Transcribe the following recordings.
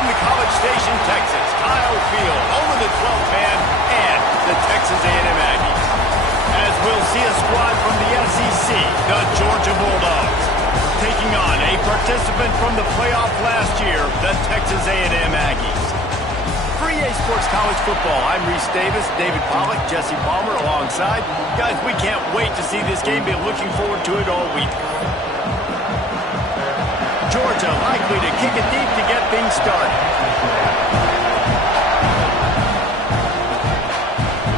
from the College Station, Texas, Kyle Field, home of the 12th man and the Texas A&M Aggies. As we'll see a squad from the SEC, the Georgia Bulldogs, taking on a participant from the playoff last year, the Texas A&M Aggies. For EA Sports College Football, I'm Reese Davis, David Pollack, Jesse Palmer alongside. Guys, we can't wait to see this game. Been looking forward to it all week. Georgia likely to kick it deep to get things started.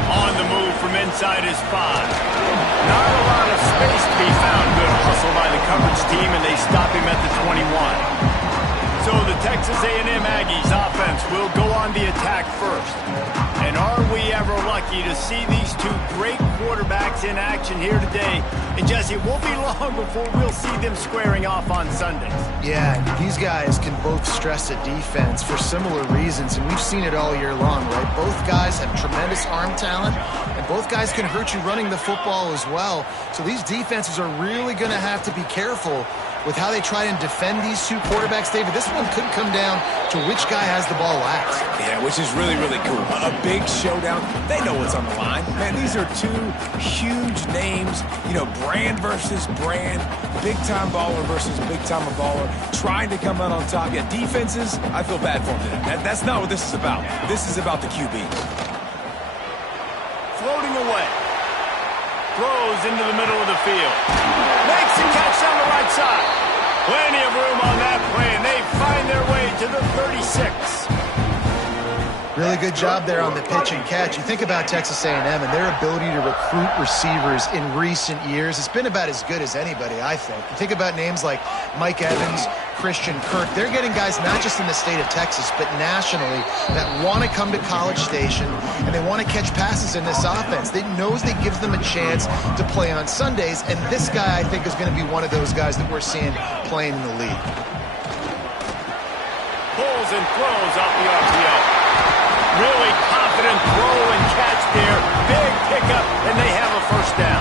On the move from inside his 5. Not a lot of space to be found. Good hustle by the coverage team, and they stop him at the 21. So the Texas A&M Aggies offense will go on the attack first. And are we ever lucky to see these two great quarterbacks in action here today? And Jesse, it won't be long before we'll see them squaring off on Sundays. Yeah, these guys can both stress a defense for similar reasons, and we've seen it all year long, right? Both guys have tremendous arm talent, and both guys can hurt you running the football as well. So these defenses are really going to have to be careful with how they try and defend these two quarterbacks. David, this one could come down to which guy has the ball last. Yeah, which is really, really cool. A big showdown. They know what's on the line. Man, these are two huge names. You know, brand versus brand. Big-time baller versus big-time baller. Trying to come out on top. Yeah, defenses, I feel bad for them today. That's not what this is about. This is about the QBs. Floating away. Throws into the middle of the field. Makes the catch down the right side. Plenty of room on that play, and they find their way to the 36. Really good job there on the pitch and catch. You think about Texas A&M and their ability to recruit receivers in recent years. It's been about as good as anybody, I think. You think about names like Mike Evans, Christian Kirk. They're getting guys not just in the state of Texas, but nationally that want to come to College Station and they want to catch passes in this offense. They knows that gives them a chance to play on Sundays, and this guy, I think, is going to be one of those guys that we're seeing playing in the league. Pulls and throws off the RPO. Really confident throw and catch there. Big pickup, and they have a first down.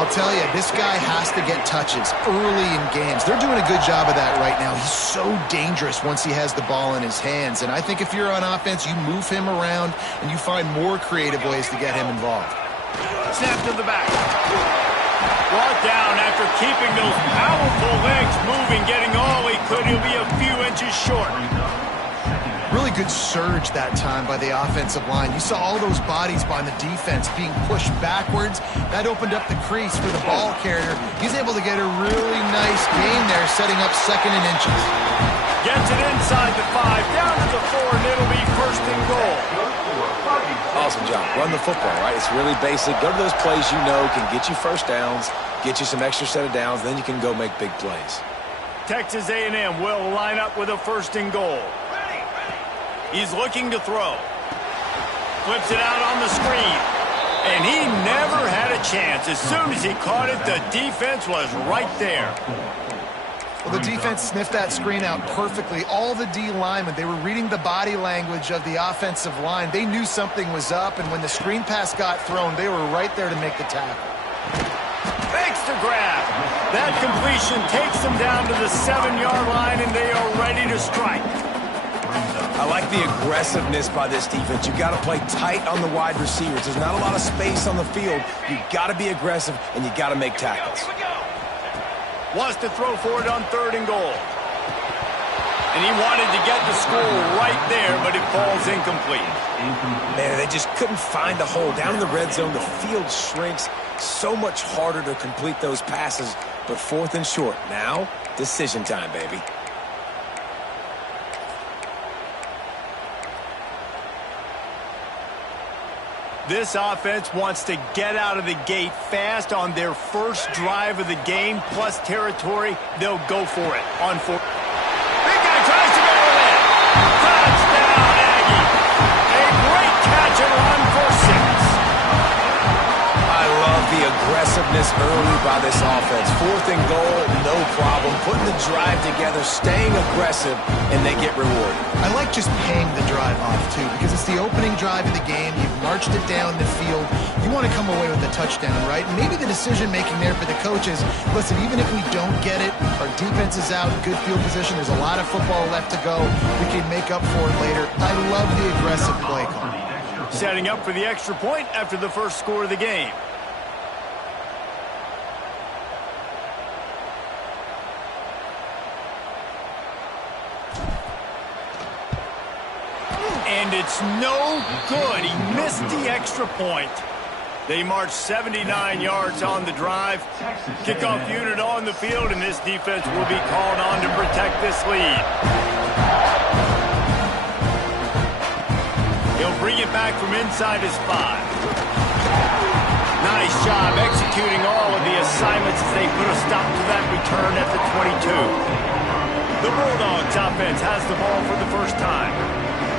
I'll tell you, this guy has to get touches early in games. They're doing a good job of that right now. He's so dangerous once he has the ball in his hands. And I think if you're on offense, you move him around and you find more creative ways to get him involved. Snap to the back. Brought down after keeping those powerful legs moving, getting all he could. He'll be a few inches short. Really good surge that time by the offensive line. You saw all those bodies by the defense being pushed backwards. That opened up the crease for the ball carrier. He's able to get a really nice gain there, setting up second and inches. Gets it inside the 5, down to the 4, and it'll be first and goal. Awesome job. Run the football, right? It's really basic. Go to those plays you know can get you first downs, get you some extra set of downs, then you can go make big plays. Texas A&M will line up with a first and goal. He's looking to throw. Flips it out on the screen. And he never had a chance. As soon as he caught it, the defense was right there. Well, the defense sniffed that screen out perfectly. All the D linemen, they were reading the body language of the offensive line. They knew something was up, and when the screen pass got thrown, they were right there to make the tackle. Thanks to grab. That completion takes them down to the 7-yard line, and they are ready to strike. I like the aggressiveness by this defense. You got to play tight on the wide receivers. There's not a lot of space on the field. You got to be aggressive, and you got to make tackles. Wants to throw for it on 3rd and goal. And he wanted to get the score right there, but it falls incomplete. Man, they just couldn't find a hole. Down in the red zone, the field shrinks. So much harder to complete those passes, but 4th and short. Now, decision time, baby. This offense wants to get out of the gate fast on their first drive of the game, plus territory. They'll go for it on 4. Big guy tries to go with it. Touchdown, Aggie. A great catch and run for 6. I love the aggressiveness early by this offense. 4th and goal, no problem. Putting the drive together, staying aggressive, and they get rewarded. I like just paying the drive off, too, because it's the opening drive of the game. You've marched it down the field. You want to come away with a touchdown, right? And maybe the decision-making there for the coaches, listen, even if we don't get it, our defense is out, good field position, there's a lot of football left to go. We can make up for it later. I love the aggressive play call. Setting up for the extra point after the first score of the game. And it's no good. He missed the extra point. They marched 79 yards on the drive. Kickoff unit on the field, and this defense will be called on to protect this lead. He'll bring it back from inside his 5. Nice job executing all of the assignments as they put a stop to that return at the 22. The Bulldogs offense has the ball for the first time.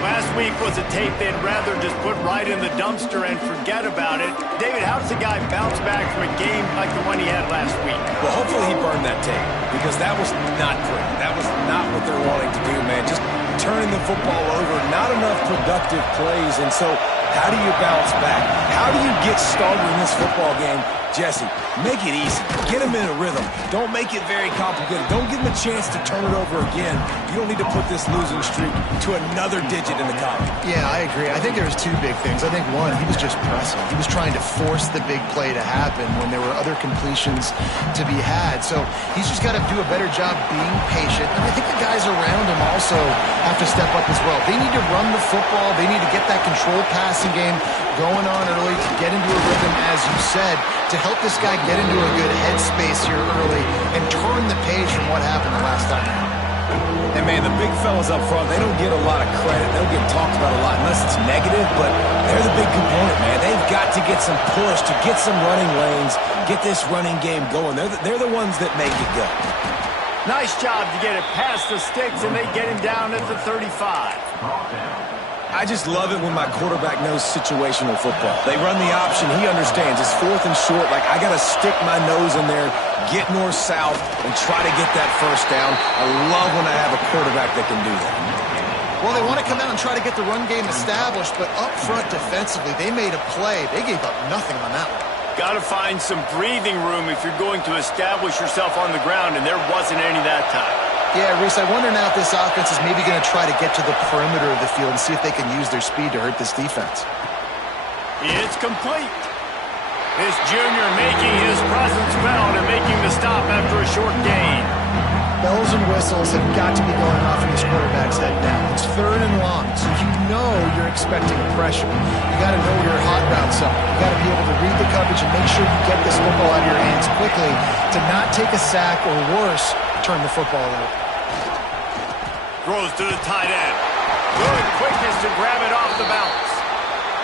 Last week was a tape they'd rather just put right in the dumpster and forget about it. David, how does a guy bounce back from a game like the one he had last week? Well, hopefully he burned that tape, because that was not pretty. That was not what they're wanting to do, man. Just turning the football over, not enough productive plays. And so how do you bounce back? How do you get started in this football game? Jesse, make it easy. Get him in a rhythm. Don't make it very complicated. Don't give him a chance to turn it over again. You don't need to put this losing streak to another digit in the column. Yeah, I agree. I think there was two big things. I think, one, he was just pressing. He was trying to force the big play to happen when there were other completions to be had. So he's just got to do a better job being patient. And I think the guys around him also have to step up as well. They need to run the football. They need to get that controlled passing game going on early to get into a rhythm, as you said, to help this guy get into a good headspace here early and turn the page from what happened the last time. And, man, the big fellas up front, they don't get a lot of credit. They don't get talked about a lot unless it's negative, but they're the big component, man. They've got to get some push, to get some running lanes, get this running game going. They're the ones that make it go. Nice job to get it past the sticks, and they get him down at the 35. I just love it when my quarterback knows situational football. They run the option. He understands. It's 4th and short. Like, I got to stick my nose in there, get north-south, and try to get that first down. I love when I have a quarterback that can do that. Well, they want to come out and try to get the run game established, but up front defensively, they made a play. They gave up nothing on that one. Got to find some breathing room if you're going to establish yourself on the ground, and there wasn't any that time. Yeah, Reese, I wonder now if this offense is maybe going to try to get to the perimeter of the field and see if they can use their speed to hurt this defense. It's complete. This junior making his presence felt and making the stop after a short gain. Bells and whistles have got to be going off in this quarterback's head now. It's 3rd and long, so you know you're expecting pressure. You got to know your hot routes up. You got to be able to read the coverage and make sure you get this football out of your hands quickly to not take a sack or worse, turn the football over. Throws to the tight end. Good quickness to grab it off the bounce.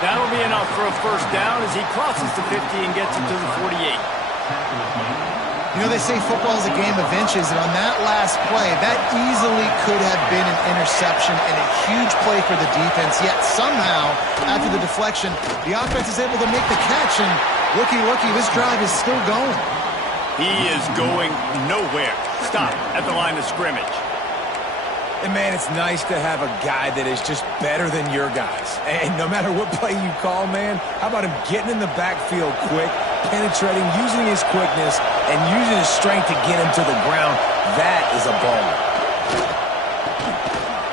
That'll be enough for a first down as he crosses the 50 and gets it to the 48. You know, they say football is a game of inches, and on that last play, that easily could have been an interception and a huge play for the defense, yet somehow, after the deflection, the offense is able to make the catch, and looky, this drive is still going. He is going nowhere. Stop at the line of scrimmage. And, man, it's nice to have a guy that is just better than your guys. And no matter what play you call, man, how about him getting in the backfield quick, penetrating, using his quickness, and using his strength to get him to the ground? That is a baller.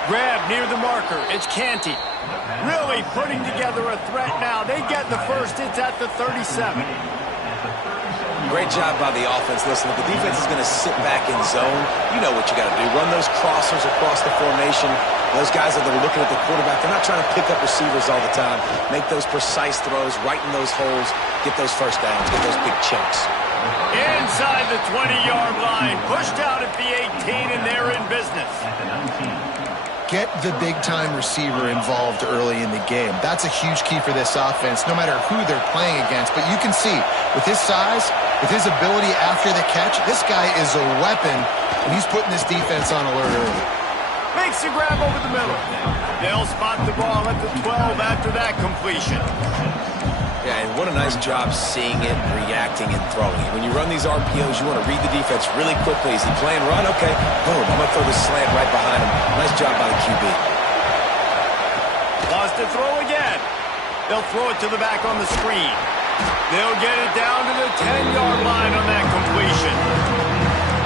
Grab near the marker. It's Canty. Really putting together a threat now. They get the first. It's at the 37. Great job by the offense. Listen, if the defense is going to sit back in zone, you know what you got to do. Run those crossers across the formation. Those guys that are looking at the quarterback, they're not trying to pick up receivers all the time. Make those precise throws, right in those holes, get those first downs, get those big chunks. Inside the 20-yard line, pushed out at the 18, and they're in business. Get the big-time receiver involved early in the game. That's a huge key for this offense, no matter who they're playing against. But you can see, with his size, with his ability after the catch, this guy is a weapon, and he's putting this defense on alert early. Makes the grab over the middle. They'll spot the ball at the 12 after that completion. Yeah, and what a nice job seeing it, reacting, and throwing it. When you run these RPOs, you want to read the defense really quickly. Is he playing run? Okay, boom, I'm going to throw the slant right behind him. Nice job by the QB. Lost to throw again. They'll throw it to the back on the screen. They'll get it down to the 10-yard line on that completion.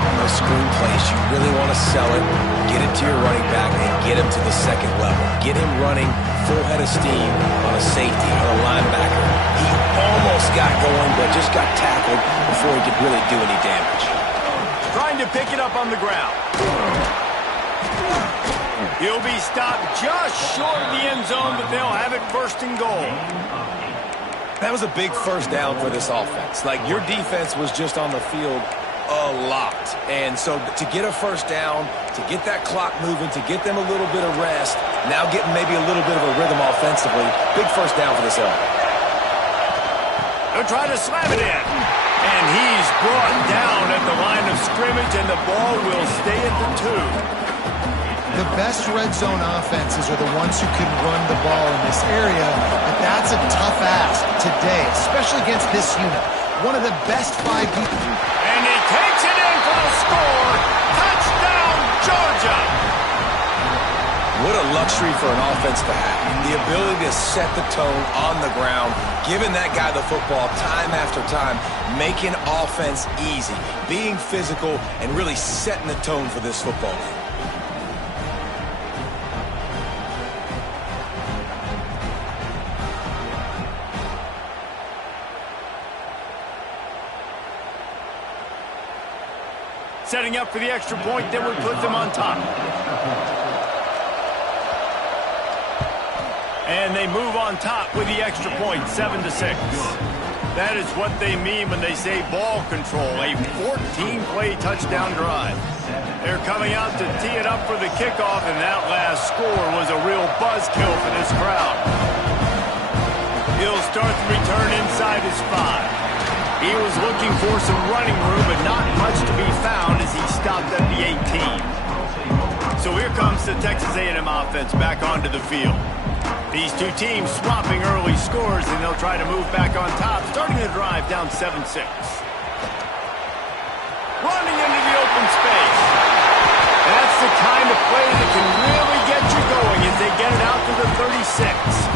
On those screen plays, you really want to sell it, get it to your running back, and get him to the second level. Get him running full head of steam on a safety, on a linebacker. He almost got going, but just got tackled before he could really do any damage. Trying to pick it up on the ground. He'll be stopped just short of the end zone, but they'll have it first and goal. That was a big first down for this offense. Like, your defense was just on the field a lot. And so to get a first down, to get that clock moving, to get them a little bit of rest, now getting maybe a little bit of a rhythm offensively, big first down for this offense. They'll try to slam it in. And he's brought down at the line of scrimmage, and the ball will stay at the 2. The best red zone offenses are the ones who can run the ball in this area, but that's a tough ask today, especially against this unit. One of the best 5 deep. And he takes it in for the score. Touchdown, Georgia! What a luxury for an offense to have. The ability to set the tone on the ground, giving that guy the football time after time, making offense easy, being physical, and really setting the tone for this football game. Setting up for the extra point that would put them on top. And they move on top with the extra point, 7-6. That is what they mean when they say ball control, a 14-play touchdown drive. They're coming out to tee it up for the kickoff, and that last score was a real buzzkill for this crowd. He'll start the return inside his 5. He was looking for some running room, but not much to be found as he stopped at the 18. So here comes the Texas A&M offense back onto the field. These two teams swapping early scores, and they'll try to move back on top, starting the drive down 7-6. Running into the open space. That's the kind of play that can really get you going as they get it out to the 36.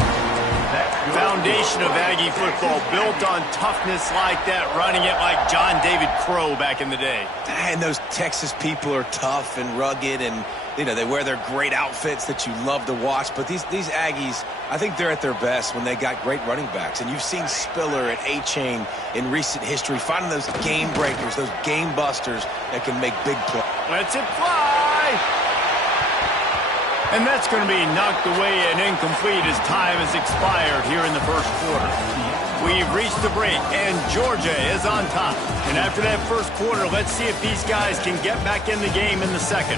Foundation of Aggie football built on toughness like that, running it like John David Crow back in the day. And those Texas people are tough and rugged, and you know they wear their great outfits that you love to watch. But these Aggies, I think they're at their best when they got great running backs. And you've seen Spiller and A-Chain in recent history finding those game breakers, those game busters that can make big plays. Lets it fly. And that's going to be knocked away and incomplete as time has expired here in the first quarter. We've reached the break, and Georgia is on top. And after that first quarter, let's see if these guys can get back in the game in the second.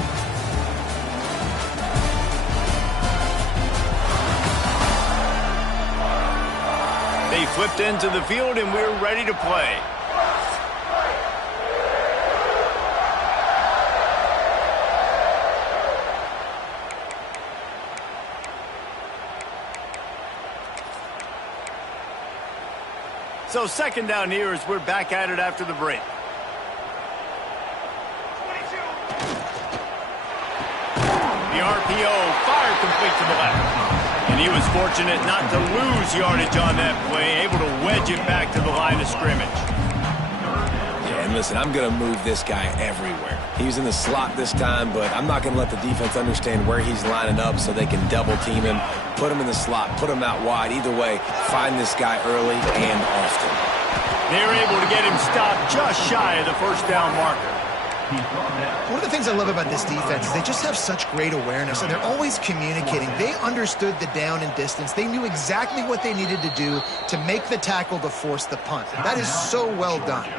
They flipped into the field, and we're ready to play. So second down here as we're back at it after the break. The RPO fired complete to the left. And he was fortunate not to lose yardage on that play, able to wedge it back to the line of scrimmage. Yeah, and listen, I'm going to move this guy everywhere. He's in the slot this time, but I'm not going to let the defense understand where he's lining up so they can double team him, put him in the slot, put him out wide. Either way, find this guy early and often. They're able to get him stopped just shy of the first down marker. One of the things I love about this defense is they just have such great awareness, and they're always communicating. They understood the down and distance. They knew exactly what they needed to do to make the tackle to force the punt. That is so well done.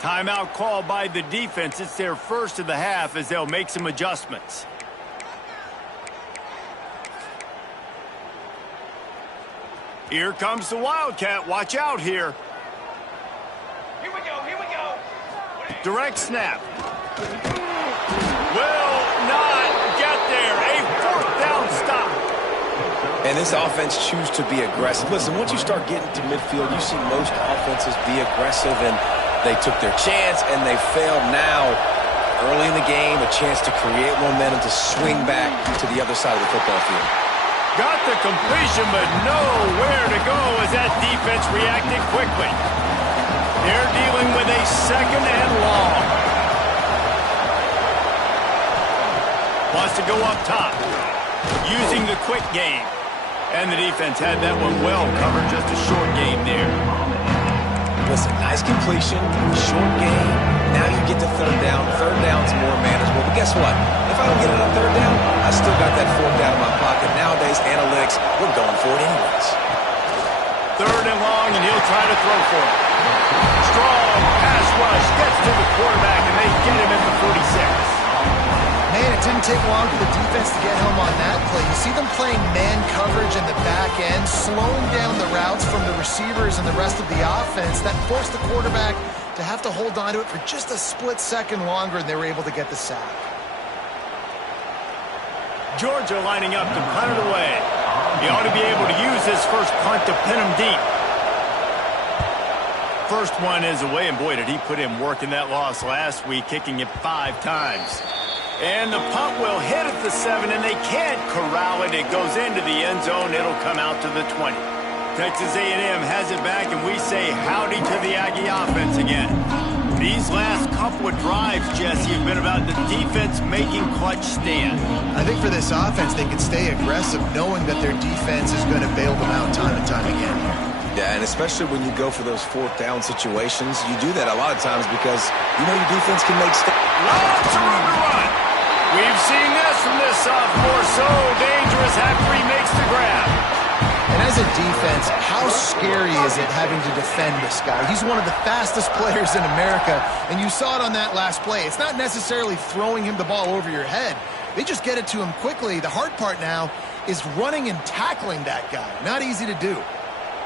Timeout called by the defense. It's their first of the half as they'll make some adjustments. Here comes the Wildcat. Watch out here. Here we go, here we go. Direct snap. Will not get there. A fourth down stop. And And this offense choose to be aggressive. Listen, once you start getting to midfield, you see most offenses be aggressive, and they took their chance, and they failed now. Early in the game, a chance to create momentum to swing back to the other side of the football field. Got the completion, but nowhere to go as that defense reacted quickly. They're dealing with a second and long. Wants to go up top, using the quick game. And the defense had that one well covered, just a short game there. Listen, nice completion, short game. Now you get to third down. Third down's more manageable. But guess what? If I don't get it on third down, I still got that fourth down in my pocket. Nowadays, analytics, we're going for it anyways. Third and long, and he'll try to throw for it. Strong pass rush gets to the quarterback, and they get him at the 46. Man, it didn't take long for the defense to get home on that play. You see them playing man coverage in the back end, slowing down the routes from the receivers and the rest of the offense. That forced the quarterback to have to hold on to it for just a split second longer, and they were able to get the sack. Georgia lining up to punt it away. He ought to be able to use this first punt to pin him deep. First one is away, and boy, did he put in work in that loss last week, kicking it 5 times. And the punt will hit at the 7, and they can't corral it. It goes into the end zone. It'll come out to the 20. Texas A&M has it back, and we say howdy to the Aggie offense again. These last couple of drives, Jesse, have been about the defense making clutch stand. I think for this offense, they can stay aggressive knowing that their defense is going to bail them out time and time again here. Yeah, and especially when you go for those fourth down situations, you do that a lot of times because you know your defense can make lots of room to run. We've seen this from this sophomore, so dangerous after he makes the grab. And as a defense, how scary is it having to defend this guy? He's one of the fastest players in America, and you saw it on that last play. It's not necessarily throwing him the ball over your head. They just get it to him quickly. The hard part now is running and tackling that guy. Not easy to do.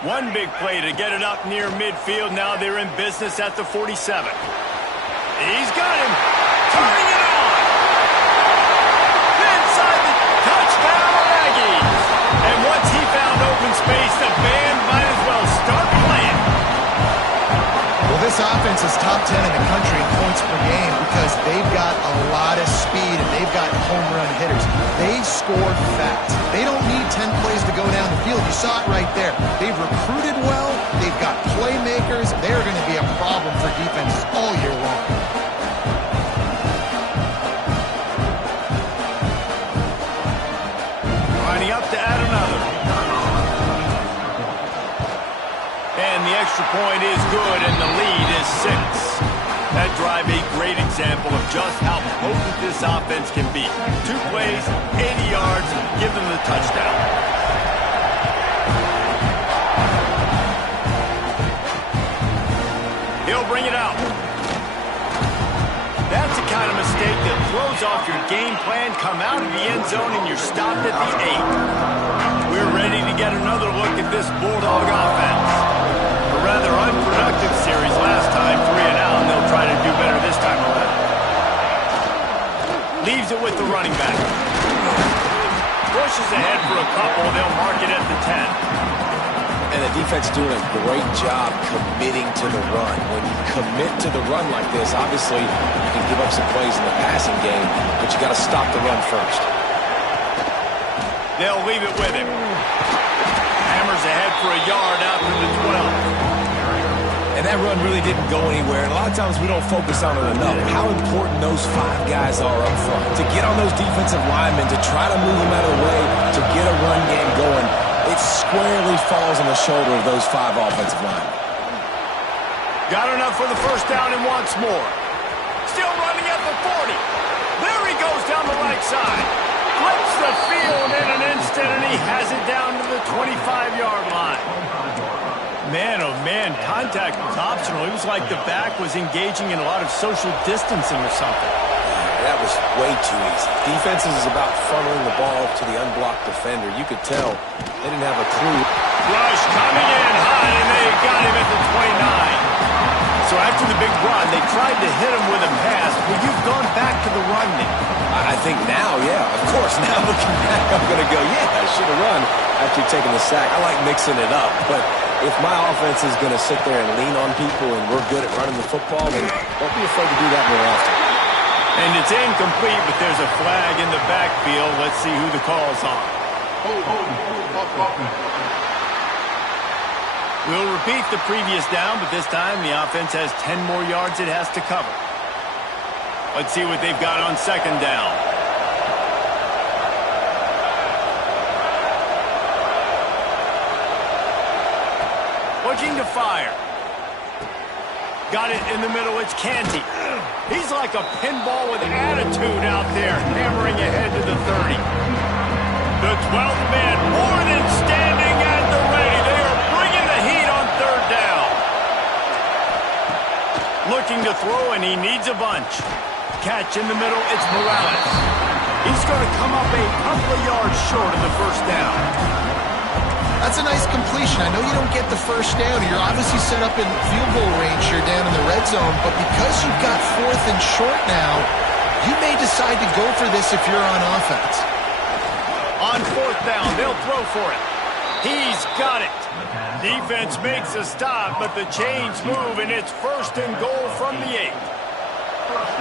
One big play to get it up near midfield. Now they're in business at the 47. He's got him. Turning it on. Inside the touchdown, Aggies. And once he found open space, the band might as well start playing. Well, this offense is top 10 in the country in points per game because they've got a lot of speed and they've got home run hitters. They score fast. They don't need 10 plays to go down the field. You saw it right there. They've recruited well. They've got playmakers. They're going to be a problem for defenses all year long. Lining up to add another. And the extra point is good, and the lead is 6. That drive a great example of just how potent this offense can be. 2 plays, 80 yards, give them the touchdown. He'll bring it out. That's the kind of mistake that throws off your game plan. Come out of the end zone and you're stopped at the 8. We're ready to get another look at this Bulldog offense. A rather unproductive series last time, 3 and out, and they'll try to do better this time around. Leaves it with the running back. Pushes ahead for a couple. They'll mark it at the 10. And the defense doing a great job committing to the run. When you commit to the run like this, obviously you can give up some plays in the passing game, but you got to stop the run first. They'll leave it with him. Hammers ahead for a yard out to the 12. And that run really didn't go anywhere. And a lot of times we don't focus on it enough. How important those 5 guys are up front. To get on those defensive linemen, to try to move them out of the way, to get a run game going, it squarely falls on the shoulder of those 5 offensive linemen. Got enough for the first down and wants more. Still running at the 40. There he goes down the right side. Flips the field in an instant, and he has it down to the 25-yard line. Man, oh man, contact was optional. It was like the back was engaging in a lot of social distancing or something. That was way too easy. Defenses is about funneling the ball to the unblocked defender. You could tell they didn't have a clue. Rush coming in high, and they got him at the 29. So after the big run, they tried to hit him with a pass. Well, you've gone back to the run now. I think now, yeah, of course. Now looking back, I'm going to go, yeah, I should have run. after taking the sack. I like mixing it up, but if my offense is going to sit there and lean on people and we're good at running the football, then don't be afraid to do that more often. And it's incomplete, but there's a flag in the backfield. Let's see who the call's on. We'll repeat the previous down, but this time the offense has 10 more yards it has to cover. Let's see what they've got on second down. Looking to fire. Got it in the middle. It's Canty. He's like a pinball with attitude out there, hammering ahead to the 30. The 12th man more than standing at the ready. They are bringing the heat on third down. Looking to throw, and he needs a bunch. Catch in the middle. It's Morales. He's going to come up a couple of yards short of the first down. That's a nice completion. I know you don't get the first down. You're obviously set up in field goal range here down in the red zone, but because you've got fourth and short now, you may decide to go for this if you're on offense. On fourth down, they'll throw for it. He's got it. Defense makes a stop, but the chains move, and it's first and goal from the 8.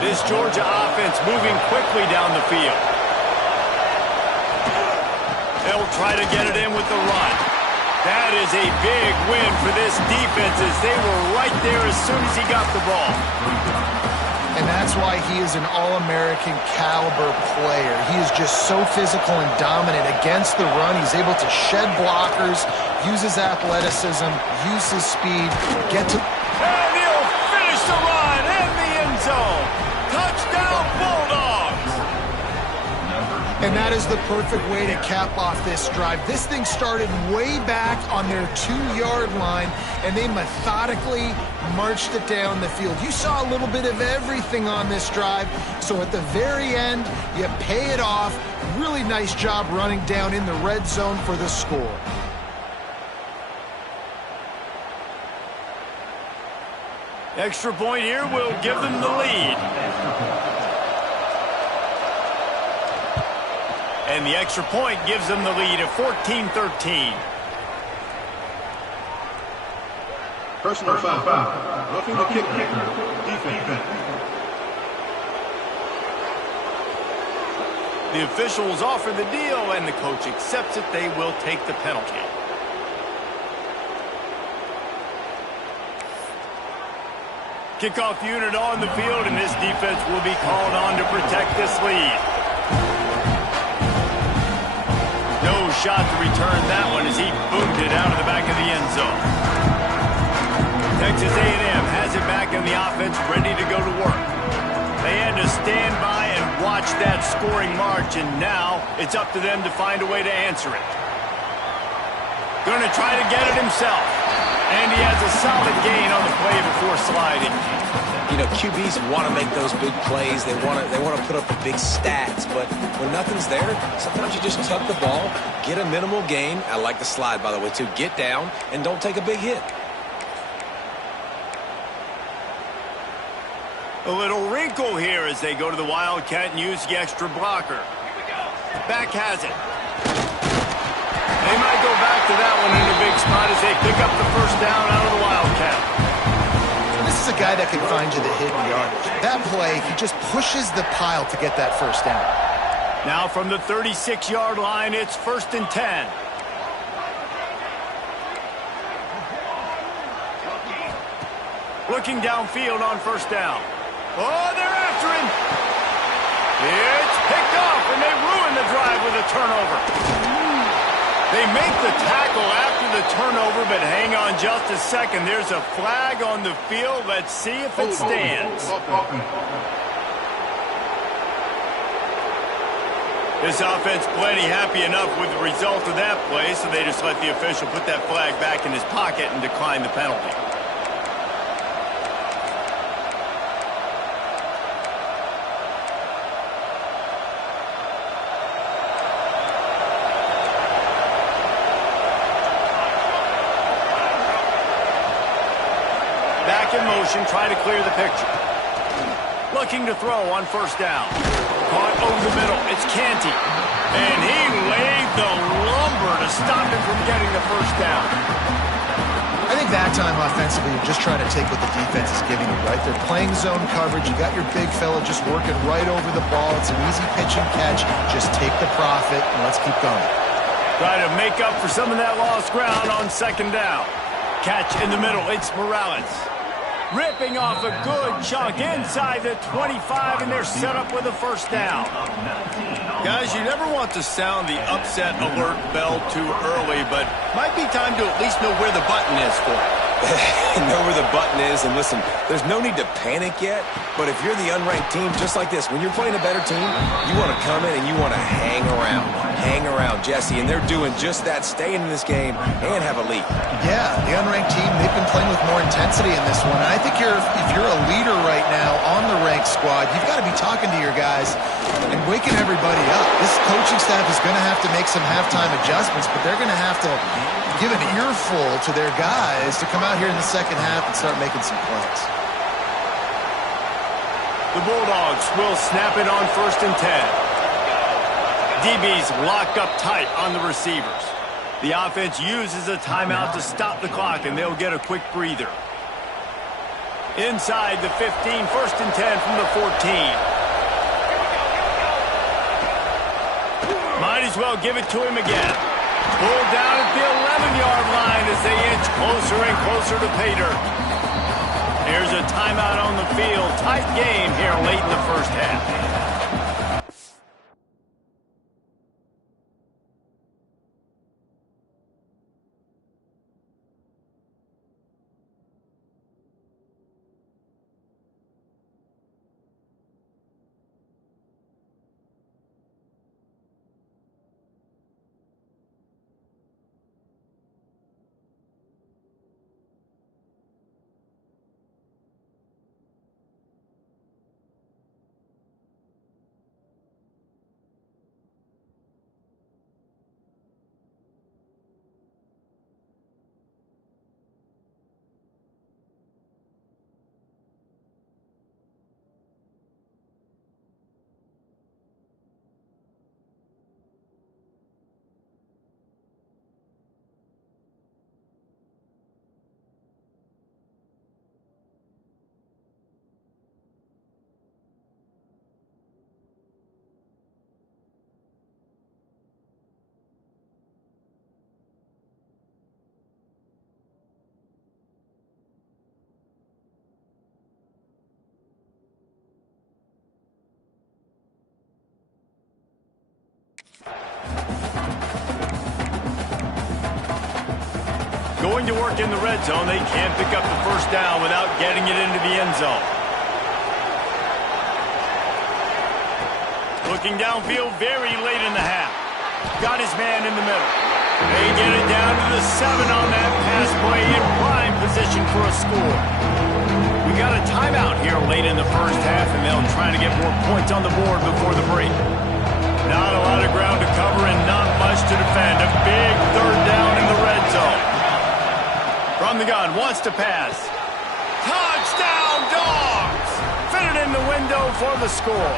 This Georgia offense moving quickly down the field. They'll try to get it in with the run. That is a big win for this defense as they were right there as soon as he got the ball. And that's why he is an All-American caliber player. He is just so physical and dominant against the run. He's able to shed blockers, use his athleticism, use his speed, get to... And he'll finish the run in the end zone. Touchdown, Bulldogs! And that is the perfect way to cap off this drive. This thing started way back on their 2-yard line, and they methodically marched it down the field. You saw a little bit of everything on this drive, so at the very end, you pay it off. Really nice job running down in the red zone for the score. Extra point here will give them the lead. And the extra point gives them the lead at 14-13. Personal foul. Roughing the kicker. Defense. The officials offer the deal, and the coach accepts it. They will take the penalty. Kickoff unit on the field, and this defense will be called on to protect this lead. No shot to return that one as he boomed it out of the back of the end zone. Texas A&M has it back in the offense, ready to go to work. They had to stand by and watch that scoring march, and now it's up to them to find a way to answer it. Going to try to get it himself. And he has a solid gain on the play before sliding. You know, QBs want to make those big plays. They want to put up the big stats. But when nothing's there, sometimes you just tuck the ball, get a minimal gain. I like the slide, by the way, too. Get down and don't take a big hit. A little wrinkle here as they go to the Wildcat and use the extra blocker. Back has it. They might go back to that one in a big spot as they pick up the first down out of the Wildcat. This is a guy that can find you the hidden yardage. That play, he just pushes the pile to get that first down. Now from the 36-yard line, it's 1st and 10. Looking downfield on first down. Oh, they're after him. It's picked off, and they ruin the drive with a turnover. They make the tackle after the turnover, but hang on just a second. There's a flag on the field. Let's see if it stands. This offense plenty happy enough with the result of that play, so they just let the official put that flag back in his pocket and decline the penalty. In motion, try to clear the picture. Looking to throw on first down. Caught over the middle. It's Canty. And he laid the lumber to stop first down. I think that time offensively, you're just trying to take what the defense is giving you, right? They're playing zone coverage. You got your big fella just working right over the ball. It's an easy pitch and catch. Just take the profit and let's keep going. Try to make up for some of that lost ground on second down. Catch in the middle. It's Morales. Ripping off a good chunk inside the 25, and they're set up with a first down. Guys, you never want to sound the upset alert bell too early, but might be time to at least know where the button is for it. Know where the button is, and listen, there's no need to panic yet, but if you're the unranked team, just like this, when you're playing a better team, you want to come in and you want to hang around, Jesse, and they're doing just that, staying in this game and have a lead. Yeah, the unranked team, they've been playing with more intensity in this one, and I think if you're a leader right now on the ranked squad, you've got to be talking to your guys and waking everybody up. This coaching staff is going to have to make some halftime adjustments, but they're going to have to give an earful to their guys to come out here in the second half and start making some plays. The Bulldogs will snap it on 1st and 10. DBs locked up tight on the receivers. The offense uses a timeout to stop the clock, and they'll get a quick breather. Inside the 15, 1st and 10 from the 14. Might as well give it to him again. Pulled down at the 11-yard line as they inch closer and closer to pay dirt. There's a timeout on the field. Tight game here late in the first half. Going to work in the red zone. They can't pick up the first down without getting it into the end zone. Looking downfield very late in the half. Got his man in the middle. They get it down to the 7 on that pass play in prime position for a score. We got a timeout here late in the first half, and they'll try to get more points on the board before the break. Not a lot of ground to cover and not much to defend. A big third down in the red zone. From the gun, wants to pass. Touchdown, Dogs! Fit it in the window for the score.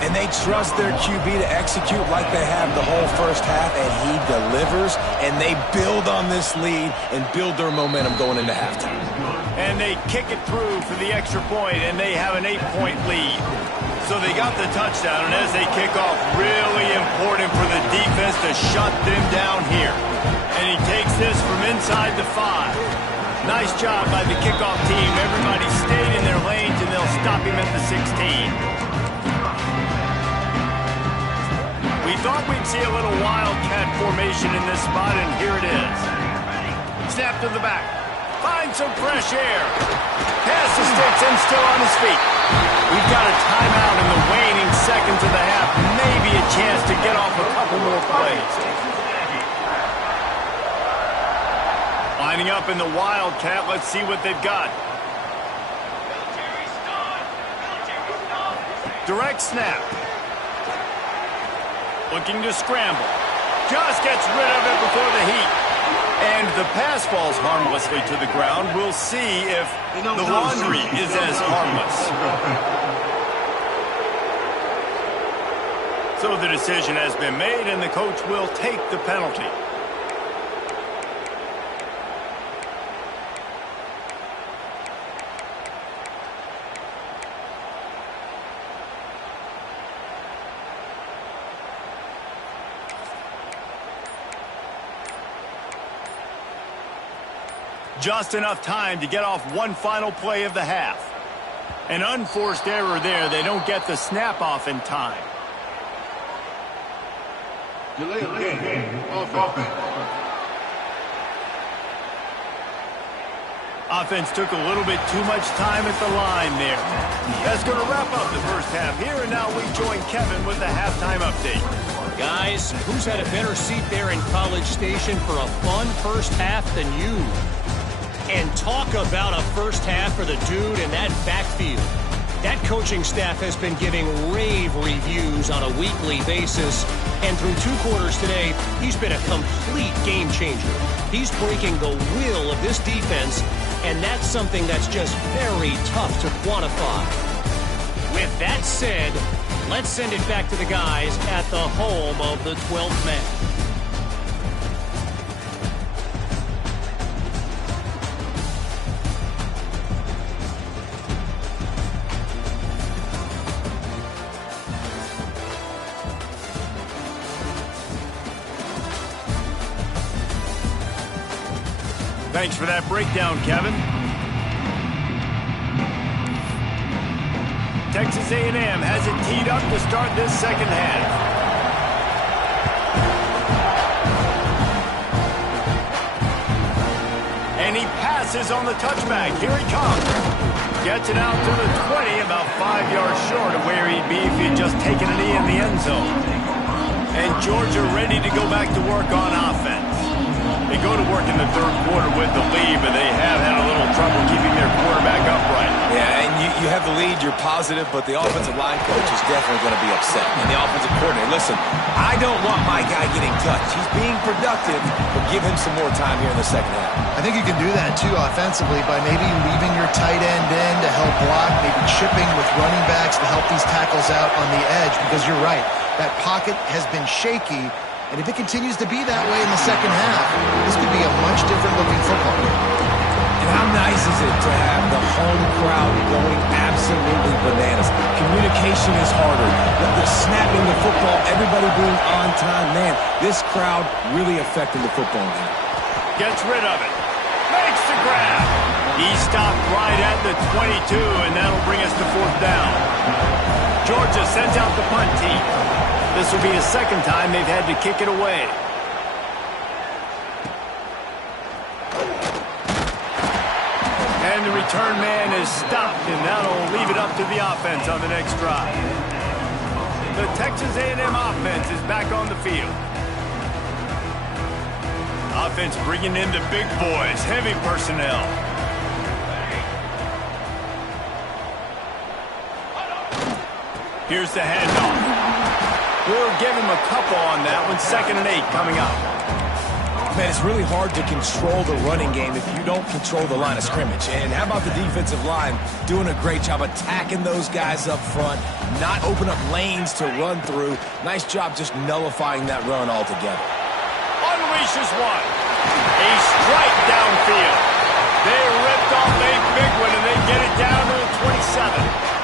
And they trust their QB to execute like they have the whole first half, and he delivers, and they build on this lead and build their momentum going into halftime. And they kick it through for the extra point, and they have an 8-point lead. So they got the touchdown, and as they kick off, really important for the defense to shut them down here. And he takes this from inside the 5. Nice job by the kickoff team. Everybody stayed in their lanes, and they'll stop him at the 16. We thought we'd see a little wildcat formation in this spot, and here it is. Snap to the back. Find some fresh air. Pass the sticks and still on his feet. We've got a timeout in the waning seconds of the half. Maybe a chance to get off a couple more plays. Lining up in the wildcat. Let's see what they've got. Direct snap. Looking to scramble. Just gets rid of it before the heat. And the pass falls harmlessly to the ground. We'll see if the laundry is as harmless. So the decision has been made, and the coach will take the penalty. Just enough time to get off one final play of the half. An unforced error there. They don't get the snap off in time. Delay of game. Offense. Offense took a little bit too much time at the line there. That's going to wrap up the first half here, and now we join Kevin with the halftime update. Guys, who's had a better seat there in College Station for a fun first half than you? And talk about a first half for the dude in that backfield. That coaching staff has been giving rave reviews on a weekly basis, and through 2 quarters today, he's been a complete game changer. He's breaking the will of this defense, and that's something that's just very tough to quantify. With that said, let's send it back to the guys at the home of the 12th man. Thanks for that breakdown, Kevin. Texas A&M has it teed up to start this second half. And he passes on the touchback. Here he comes. Gets it out to the 20, about 5 yards short of where he'd be if he had just taken a knee in the end zone. And Georgia ready to go back to work on offense. They go to work in the third quarter with the lead, but they have had a little trouble keeping their quarterback upright. Yeah, and you have the lead, you're positive, but the offensive line coach is definitely going to be upset. And the offensive coordinator, listen, I don't want my guy getting touched. He's being productive, but give him some more time here in the second half. I think you can do that, too, offensively, by maybe leaving your tight end in to help block, maybe chipping with running backs to help these tackles out on the edge, because you're right. That pocket has been shaky. And if it continues to be that way in the second half, this could be a much different-looking football game. And how nice is it to have the home crowd going absolutely bananas? Communication is harder. The snapping the football, everybody being on time. Man, this crowd really affecting the football game. Gets rid of it. Makes the grab. He stopped right at the 22, and that'll bring us to fourth down. Georgia sends out the punt team. This will be the second time they've had to kick it away. And the return man is stopped, and that'll leave it up to the offense on the next drive. The Texas A&M offense is back on the field. Offense bringing in the big boys, heavy personnel. Here's the handoff. We'll give him a couple on that one. 2nd and 8 coming up. Man, it's really hard to control the running game if you don't control the line of scrimmage. And how about the defensive line doing a great job attacking those guys up front, not open up lanes to run through. Nice job just nullifying that run altogether. Unleashes one. A strike downfield. They ripped off a big one, and they get it down to the 27.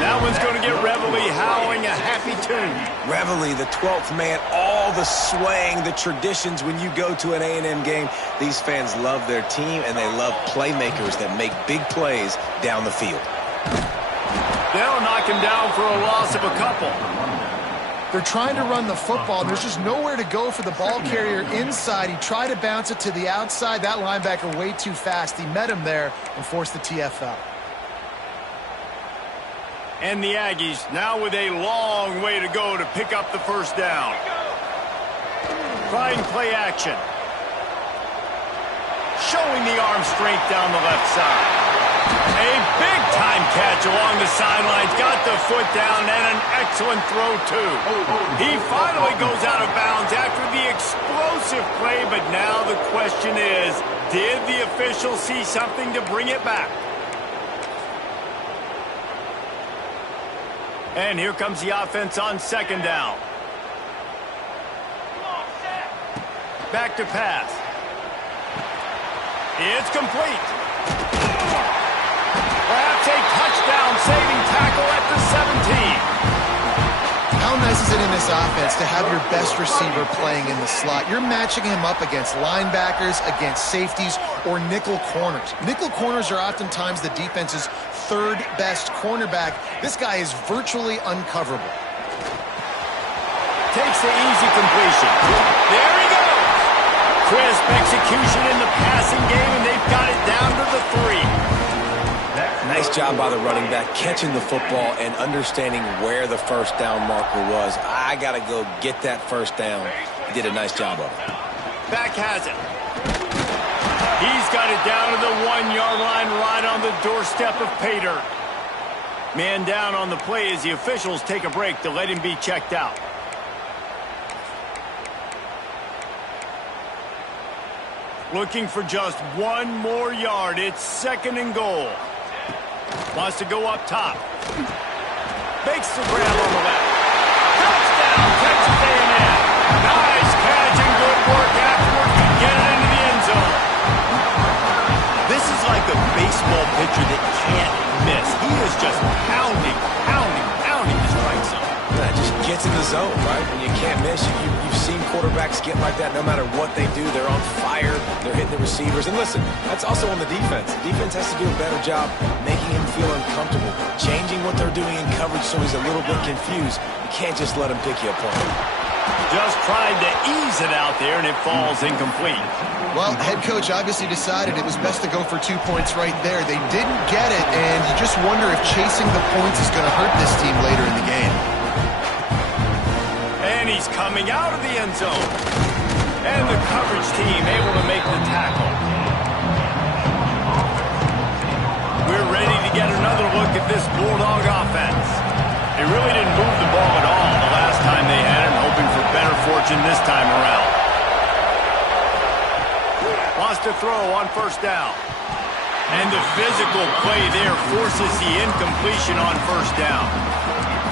That one's going to get Reveille howling a happy tune. Reveille, the 12th man, all the swaying, the traditions when you go to an A&M game. These fans love their team, and they love playmakers that make big plays down the field. They'll knock him down for a loss of a couple. They're trying to run the football, and there's just nowhere to go for the ball carrier inside. He tried to bounce it to the outside. That linebacker way too fast. He met him there and forced the TFL. And the Aggies now with a long way to go to pick up the first down. Trying play action. Showing the arm strength down the left side. A big-time catch along the sidelines. Got the foot down and an excellent throw, too. He finally goes out of bounds after the explosive play, but now the question is, did the official see something to bring it back? And here comes the offense on 2nd down. Back to pass. It's complete. Perhaps a touchdown-saving tackle at the 17. How nice is it in this offense to have your best receiver playing in the slot? You're matching him up against linebackers, against safeties, or nickel corners. Nickel corners are oftentimes the defense's third best cornerback. This guy is virtually uncoverable. Takes the easy completion. There he goes. Crisp execution in the passing game, and they've got it down to the 3. Nice job by the running back, catching the football and understanding where the first down marker was. I got to go get that first down. He did a nice job of it. Back has it. He's got it down to the 1-yard line, right on the doorstep of pay dirt. Man down on the play as the officials take a break to let him be checked out. Looking for just one more yard. It's 2nd and goal. Wants to go up top. Makes the grab on the left. Touchdown, Texas A&M. Nice catch and good work afterward to get it into the end zone. This is like a baseball pitcher that can't miss. He is just pounding the strike zone. That just gets in the zone, right? When you can't miss, you've seen quarterbacks get like that no matter what they do. They're on fire. They're hitting the receivers. And listen, that's also on the defense. The defense has to do a better job making him feel uncomfortable, changing what they're doing in coverage so he's a little bit confused. You can't just let him pick you apart. Just tried to ease it out there, and it falls incomplete. Well, head coach obviously decided it was best to go for 2 points right there. They didn't get it, and you just wonder if chasing the points is going to hurt this team later in the game. And he's coming out of the end zone. And the coverage team able to make the tackle. We're ready to get another look at this Bulldog offense. They really didn't move the ball at all the last time they had it, hoping for better fortune this time around. Wants to throw on 1st down. And the physical play there forces the incompletion on 1st down.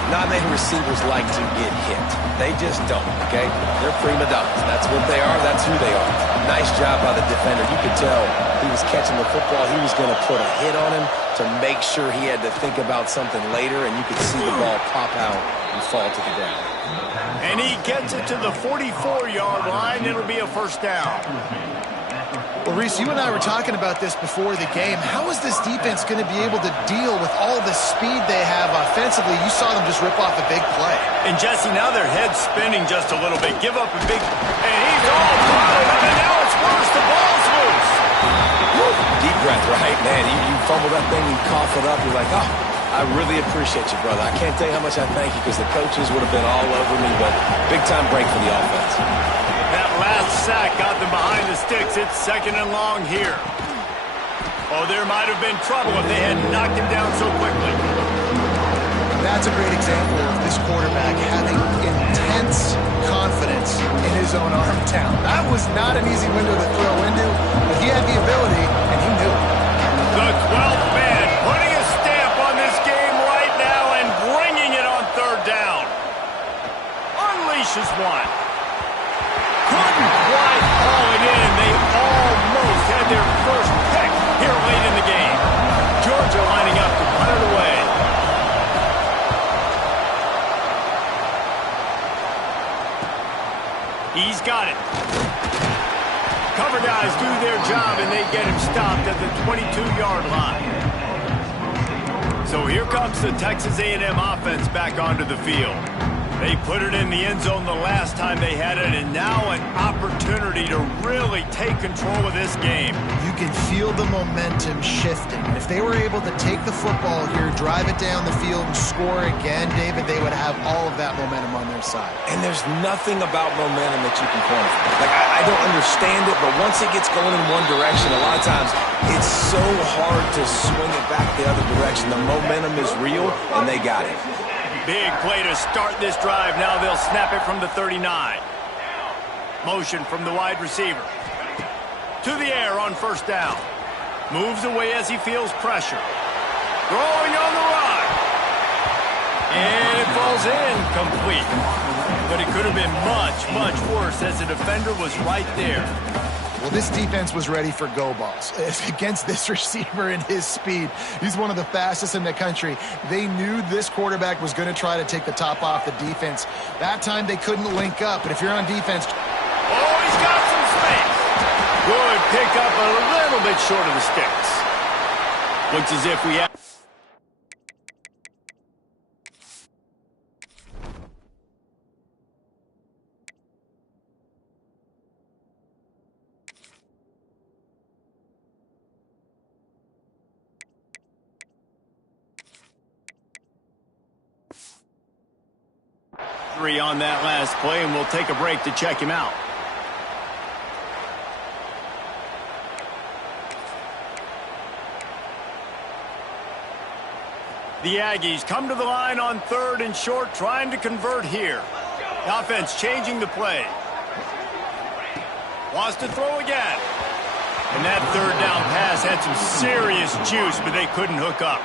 Not many receivers like to get hit. They just don't, okay? They're prima donnas. That's what they are. That's who they are. Nice job by the defender. You could tell he was catching the football. He was going to put a hit on him to make sure he had to think about something later, and you could see the ball pop out and fall to the ground. And he gets it to the 44-yard line. It'll be a 1st down. Well, Reese, you and I were talking about this before the game. How is this defense going to be able to deal with all the speed they have offensively? You saw them just rip off a big play. And, Jesse, now their head's spinning just a little bit. Give up a big... And he's all throttled, and now it's worse. The ball's loose. Woo. Deep breath, right? Man, you fumble that thing, you cough it up, you're like, oh, I really appreciate you, brother. I can't tell you how much I thank you because the coaches would have been all over me, but big-time break for the offense. That last sack got them behind the sticks. It's 2nd and long here. Oh, there might have been trouble if they had knocked him down so quickly. That's a great example of this quarterback having intense confidence in his own arm talent. That was not an easy window to throw into, but he had the ability, and he knew it. The 12th man putting a stamp on this game right now and bringing it on 3rd down. Unleashes one. Couldn't quite haul it in. They almost had their first pick here late in the game. Georgia lining up to punt it away. He's got it. Cover guys do their job, and they get him stopped at the 22-yard line. So here comes the Texas A&M offense back onto the field. They put it in the end zone the last time they had it, and now an opportunity to really take control of this game. You can feel the momentum shifting. If they were able to take the football here, drive it down the field, and score again, David, they would have all of that momentum on their side. And there's nothing about momentum that you can quantify. Like, I don't understand it, but once it gets going in one direction, a lot of times it's so hard to swing it back the other direction. The momentum is real, and they got it. Big play to start this drive. Now they'll snap it from the 39. Motion from the wide receiver. To the air on 1st down. Moves away as he feels pressure. Throwing on the run. And it falls incomplete. But it could have been much, much worse as the defender was right there. Well, this defense was ready for go balls. Against this receiver and his speed, he's one of the fastest in the country. They knew this quarterback was going to try to take the top off the defense. That time they couldn't link up, but if you're on defense... Oh, he's got some space. Good pick up, a little bit short of the sticks. Looks as if we have... on that last play, and we'll take a break to check him out. The Aggies come to the line on 3rd and short, trying to convert here. The offense changing the play. Wants to throw again. And that 3rd down pass had some serious juice, but they couldn't hook up.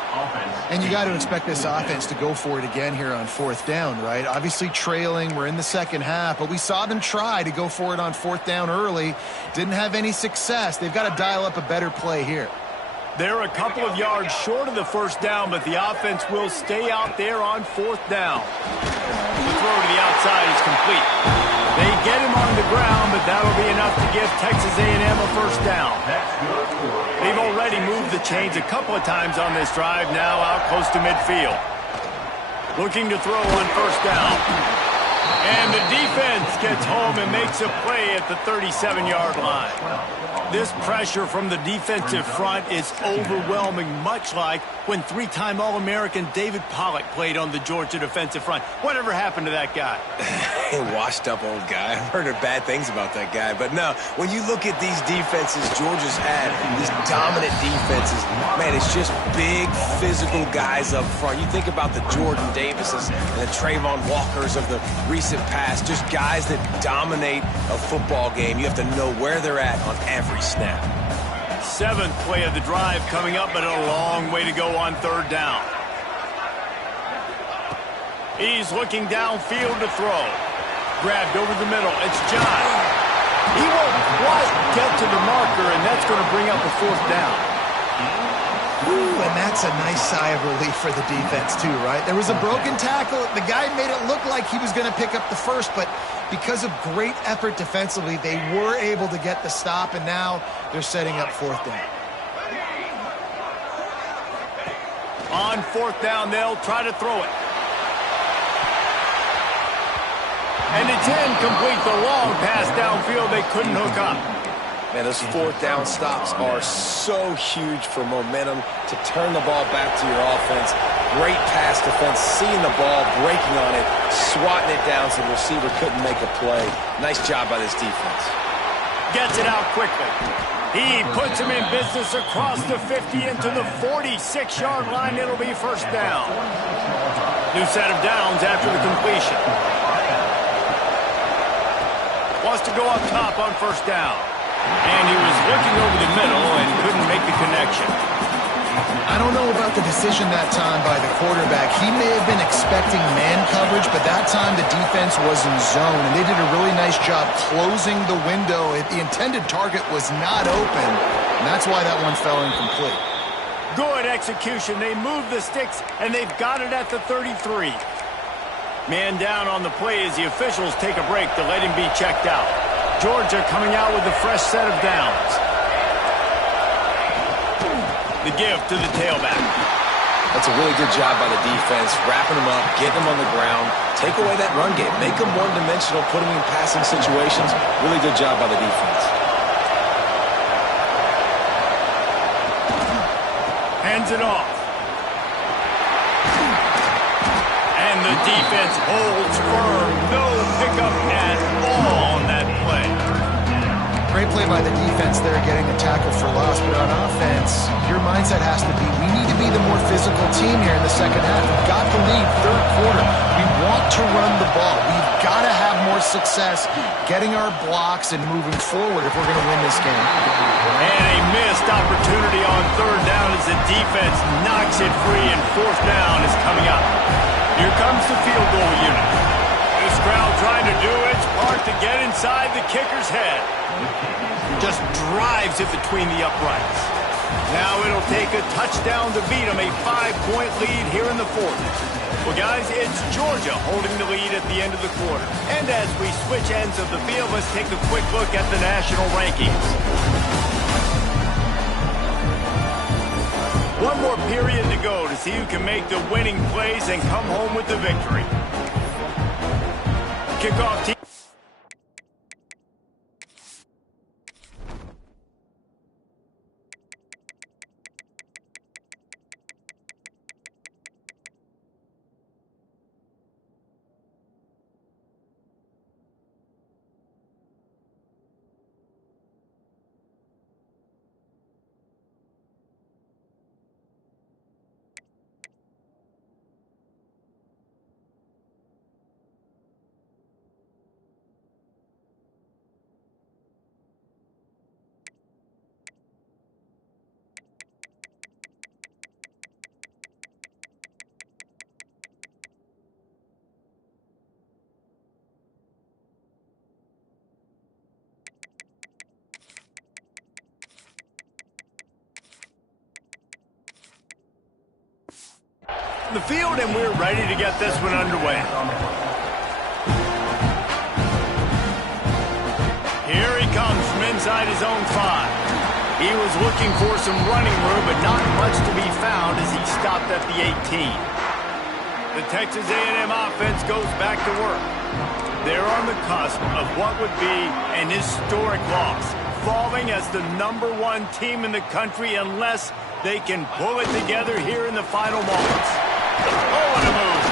And you got to expect this offense to go for it again here on 4th down, right? Obviously trailing, we're in the second half, but we saw them try to go for it on 4th down early. Didn't have any success. They've got to dial up a better play here. They're a couple of yards short of the 1st down, but the offense will stay out there on 4th down. The throw to the outside is complete. They get him on the ground, but that'll be enough to give Texas A&M a 1st down. They've already moved the chains a couple of times on this drive, now out close to midfield. Looking to throw on 1st down. And the defense gets home and makes a play at the 37-yard line. This pressure from the defensive front is overwhelming, much like when 3-time All-American David Pollock played on the Georgia defensive front. Whatever happened to that guy? Washed-up old guy. I've heard bad things about that guy. But no, when you look at these defenses Georgia's had, these dominant defenses, man, it's just big, physical guys up front. You think about the Jordan Davises and the Trayvon Walkers of the recent past, just guys that dominate a football game. You have to know where they're at on every snap. 7th play of the drive coming up, but a long way to go on 3rd down. He's looking downfield to throw. Grabbed over the middle. It's John. He won't quite get to the marker, and that's going to bring up a 4th down. Ooh, and that's a nice sigh of relief for the defense too, right? There was a broken tackle. The guy made it look like he was going to pick up the 1st, but because of great effort defensively, they were able to get the stop, and now they're setting up 4th down. On 4th down, they'll try to throw it. And it's incomplete. The long pass downfield, they couldn't hook up. Man, those 4th down stops are so huge for momentum to turn the ball back to your offense. Great pass defense, seeing the ball, breaking on it, swatting it down so the receiver couldn't make a play. Nice job by this defense. Gets it out quickly. He puts him in business across the 50 into the 46-yard line. It'll be 1st down. New set of downs after the completion. Wants to go up top on 1st down. And he was looking over the middle and couldn't make the connection. I don't know about the decision that time by the quarterback. He may have been expecting man coverage, but that time the defense was in zone, and they did a really nice job closing the window. The intended target was not open, and that's why that one fell incomplete. Good execution. They move the sticks, and they've got it at the 33. Man down on the play as the officials take a break to let him be checked out. Georgia coming out with a fresh set of downs. The give to the tailback. That's a really good job by the defense, wrapping them up, getting them on the ground, take away that run game, make them one-dimensional, put them in passing situations. Really good job by the defense. Hands it off. And the defense holds firm. No pickup at all on that play. Great play by the defense there, getting the tackle for loss. But on offense, your mindset has to be, we need to be the more physical team here in the second half. We've got the lead, 3rd quarter. We want to run the ball. We've got to have more success getting our blocks and moving forward if we're going to win this game. And a missed opportunity on 3rd down as the defense knocks it free, and 4th down is coming up. Here comes the field goal unit. This crowd trying to do its part to get inside the kicker's head. Just drives it between the uprights. Now it'll take a touchdown to beat them, a 5-point lead here in the fourth. Well, guys, it's Georgia holding the lead at the end of the quarter. And as we switch ends of the field, let's take a quick look at the national rankings. One more period to go to see who can make the winning plays and come home with the victory. Kickoff team. The field, and we're ready to get this one underway. Here he comes from inside his own 5. He was looking for some running room, but not much to be found as he stopped at the 18. The Texas A&M offense goes back to work. They're on the cusp of what would be an historic loss, falling as the #1 team in the country unless they can pull it together here in the final moments. Oh, what a move.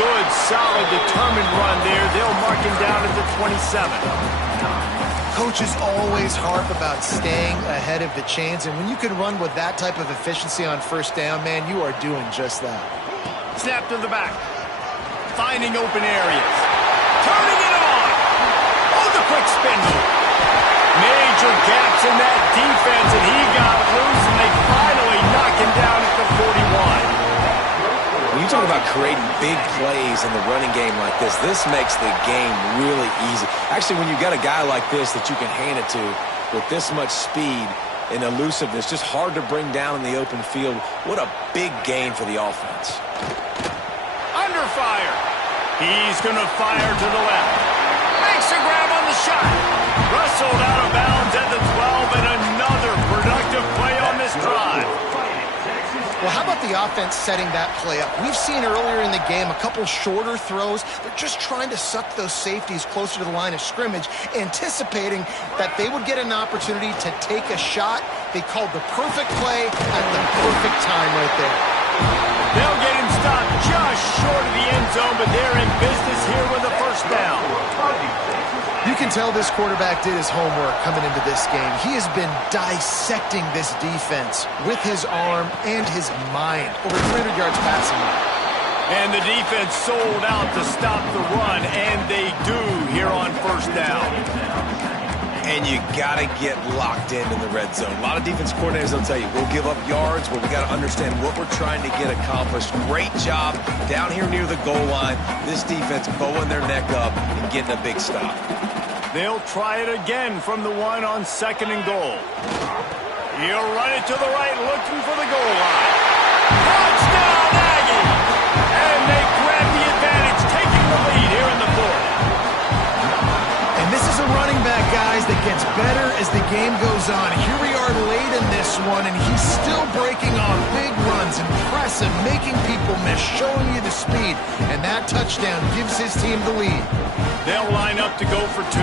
Good, solid, determined run there. They'll mark him down at the 27. Coaches always harp about staying ahead of the chains, and when you can run with that type of efficiency on first down, man, you are doing just that. Snap to the back. Finding open areas. Turning it on. Oh, the quick spin move. Major gaps in that defense, and he got loose, and they finally knock him down at the 41. When you talk about creating big plays in the running game like this makes the game really easy. Actually, when you got a guy like this that you can hand it to with this much speed and elusiveness, just hard to bring down in the open field, what a big gain for the offense. Under fire. He's going to fire to the left. Makes a grab on the shot. Rustled out of bounds at the 12, and another productive play on this drive. Well, how about the offense setting that play up? We've seen earlier in the game a couple shorter throws. They're just trying to suck those safeties closer to the line of scrimmage, anticipating that they would get an opportunity to take a shot. They called the perfect play at the perfect time right there. They'll get him stopped just short of the end zone, but they're in business here with a first down. You can tell this quarterback did his homework coming into this game. He has been dissecting this defense with his arm and his mind. Over 300 yards passing. And the defense sold out to stop the run, and they do here on first down. And you got to get locked in the red zone. A lot of defense coordinators will tell you, we'll give up yards, but we got to understand what we're trying to get accomplished. Great job down here near the goal line. This defense bowing their neck up and getting a big stop. They'll try it again from the 1 on 2nd and goal. He'll run it to the right, looking for the goal line. Touchdown, Aggie! And they grab the advantage, taking the lead here in the 4th. And this is a running back, guys, that gets better as the game goes on. Here we are late in this one, and he's still breaking off big runs, impressive, making people miss, showing you the speed. And that touchdown gives his team the lead. They'll line up to go for 2.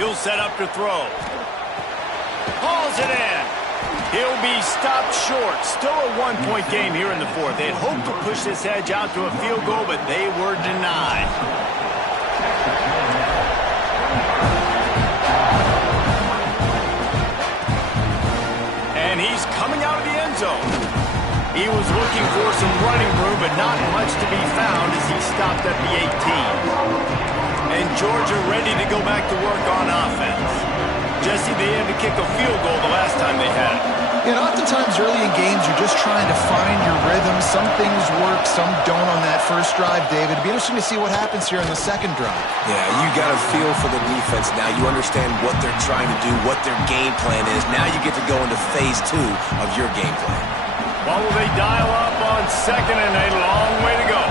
He'll set up to throw. Hauls it in. He'll be stopped short. Still a 1-point game here in the 4th. They'd hoped to push this edge out to a field goal, but they were denied. And he's coming out of the end zone. He was looking for some running room, but not much to be found as he stopped at the 18. And Georgia ready to go back to work on offense. Jesse, they had to kick a field goal the last time they had it. And oftentimes early in games, you're just trying to find your rhythm. Some things work, some don't on that first drive, David. It'd be interesting to see what happens here on the second drive. Yeah, you got a feel for the defense now. You understand what they're trying to do, what their game plan is. Now you get to go into phase 2 of your game plan. What will they dial up on second and a long way to go?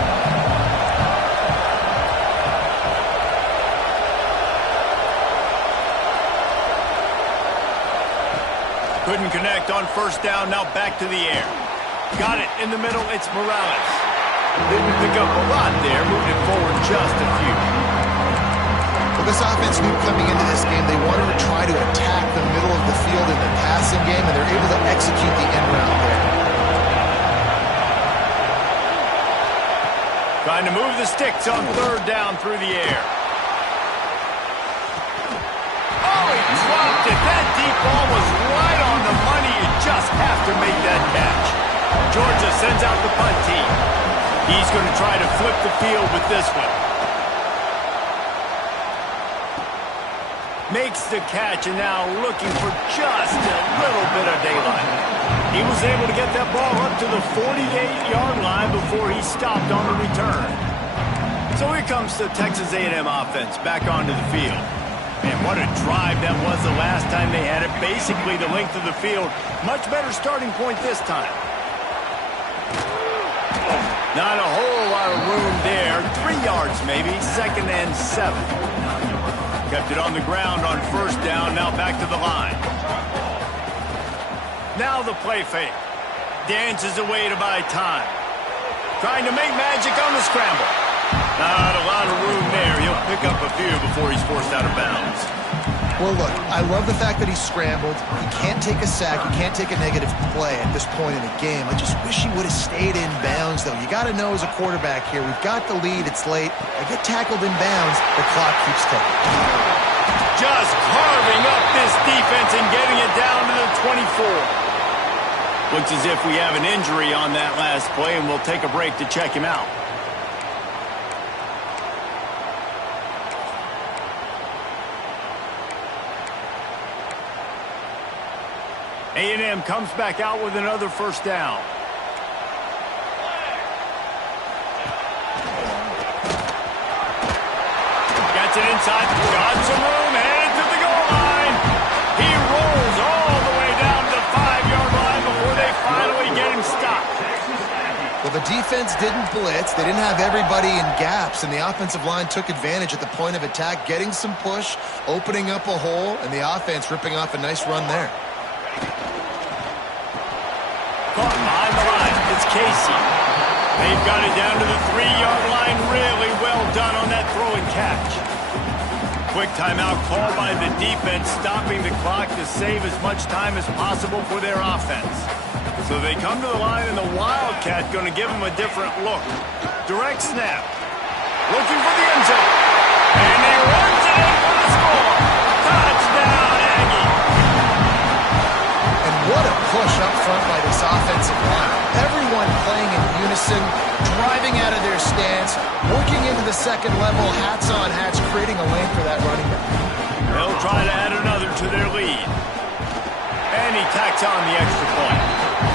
Couldn't connect on first down, now back to the air. Got it in the middle, it's Morales. Didn't pick up a lot there, moved it forward just a few. Well, this offense knew coming into this game they wanted to try to attack the middle of the field in the passing game, and they're able to execute the end route there. Trying to move the sticks on third down through the air. Oh, he dropped it. That deep ball was right on the money. You just have to make that catch. Georgia sends out the punt team. He's going to try to flip the field with this one. Makes the catch and now looking for just a little bit of daylight. He was able to get that ball up to the 48-yard line before he stopped on the return. So here comes the Texas A&M offense back onto the field. And what a drive that was the last time they had it. Basically the length of the field. Much better starting point this time. Not a whole lot of room there. 3 yards maybe. Second and 7. Kept it on the ground on first down. Now back to the line. Now the play fake. Dances away to buy time. Trying to make magic on the scramble. Not a lot of room there. He'll pick up a few before he's forced out of bounds. Well, look, I love the fact that he scrambled. He can't take a sack. He can't take a negative play at this point in the game. I just wish he would have stayed in bounds, though. You got to know as a quarterback here, we've got the lead. It's late. I get tackled in bounds. The clock keeps ticking. Just carving up this defense and getting it down to the 24. Looks as if we have an injury on that last play, and we'll take a break to check him out. A&M comes back out with another first down. Gets it inside, got some room, headed to the goal line. He rolls all the way down to the 5-yard line before they finally get him stopped. Well, the defense didn't blitz. They didn't have everybody in gaps, and the offensive line took advantage at the point of attack, getting some push, opening up a hole, and the offense ripping off a nice run there. Caught behind the line. It's Casey. They've got it down to the 3-yard line. Really well done on that throw and catch. Quick timeout called by the defense, stopping the clock to save as much time as possible for their offense. So they come to the line, and the Wildcat going to give them a different look. Direct snap. Looking for the end zone. And he runs it in for the score. Touchdown, Aggie. And what a push up front by this offensive line. Everyone playing in unison, driving out of their stance, working into the second level, hats on hats, creating a lane for that running back. They'll try to add another to their lead. And he tacks on the extra point.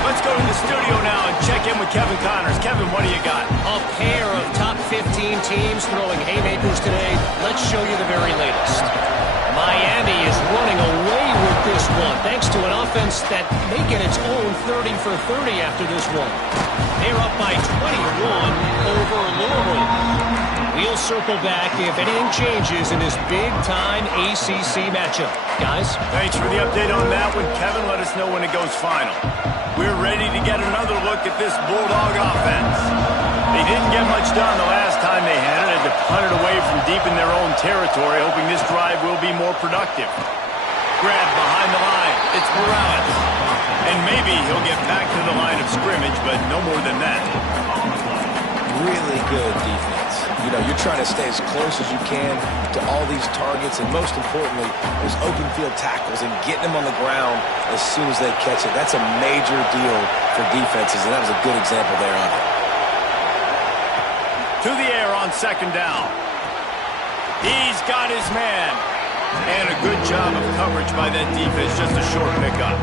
Let's go to the studio now and check in with Kevin Connors. Kevin, what do you got? A pair of top 15 teams throwing haymakers today. Let's show you the very latest. Miami is running away with this one, thanks to an offense that may get its own 30 for 30 after this one. They're up by 21 over Louisville. We'll circle back if anything changes in this big-time ACC matchup. Guys? Thanks for the update on that one, Kevin. Let us know when it goes final. We're ready to get another look at this Bulldog offense. They didn't get much done the last time they had it. Had to punt it away from deep in their own territory, hoping this drive will be more productive. Grab behind the line. It's Morales. And maybe he'll get back to the line of scrimmage, but no more than that. Really good defense. You know, you're trying to stay as close as you can to all these targets, and most importantly, those open field tackles and getting them on the ground as soon as they catch it. That's a major deal for defenses, and that was a good example there on it. To the air on second down. He's got his man. And a good job of coverage by that defense. Just a short pickup.